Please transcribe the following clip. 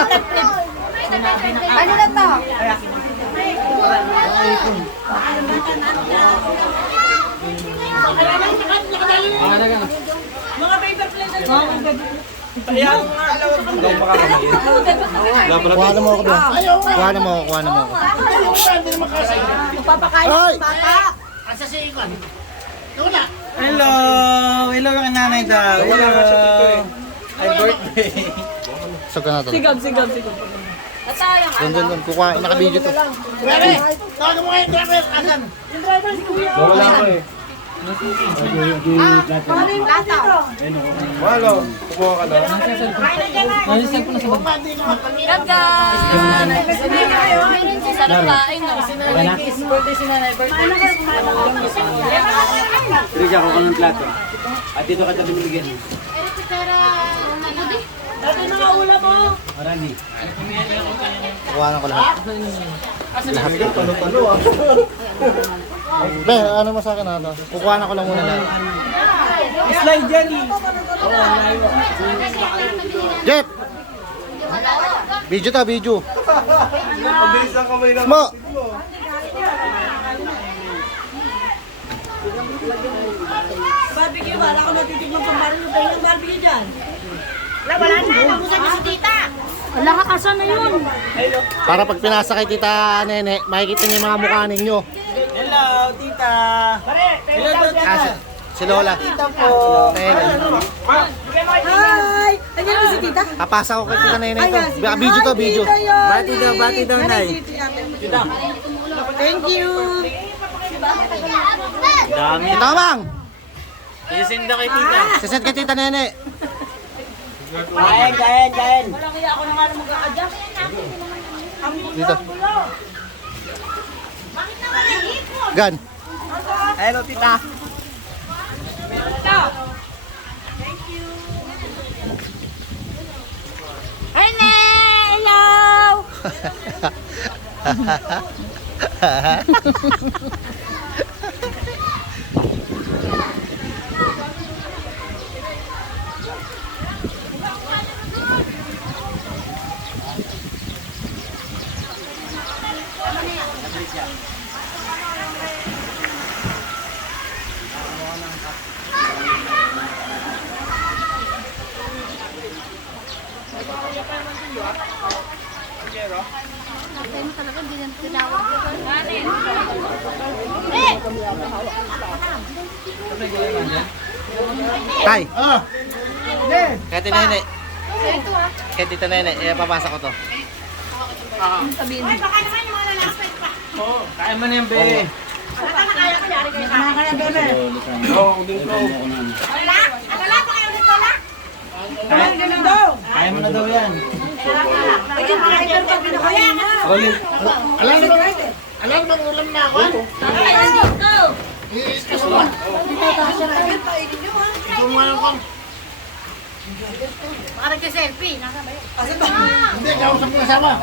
Ano na to? Mga paper plate. Kuha na mo ako ba? Kuha na mo ako. Papakain ng bata. Hello! Hello ka nanay daw. Hello! Ay, birthday. Sag ka na to. Sigab. Doon. Kukuha. Naka-video to. Tawagan mo ngayon, driver. Asan? Wala ko eh. Walo. Kukuha ka lang. God guys! Sarap kain no? Birthday si nanay. Sige, ako ka ng plato. At dito ka tabi binigyan. Ito na nga ulam mo! Marami. Kukuha na ko lahat. Be, ano mo sa akin na to? Kukuha na ko lang muna lahat. Slide dyan eh. Jet! Video to, video. Pabilis ang kamay lang. Mo! Barbecue, wala ko natitignan pang baril ng barbecue dyan. Wala na. Nabusan niyo si tita. Wala ka asa na yun. Para pag pinasa kay Tita Nene, makikita niyo yung mga mukha ninyo. Hello, tita. Hello, tita. Si Lola. Tita po. Nene. Hi! Nandiyan ba si tita? Papasa ko kay Tita Nene ito. Video to, video. Bati daw, nay. Thank you. Dami. Ito, Mang! Isend daw kay tita. Sisend kay Tita Nene. Kain. Walang kaya ako na nga mag-a-adjust. Dito. Gan. Hello, tita. Hello! Tay. Kaya Tita Nene. Kaya Tita Nene, papasa ko to. Kain mo na yan, be. Kain mo na daw yan. Alam mo ulam na ako? Ay, nandito! Baka nagka-selfie. Nasa ba yun? Hindi, kausap ko kasama.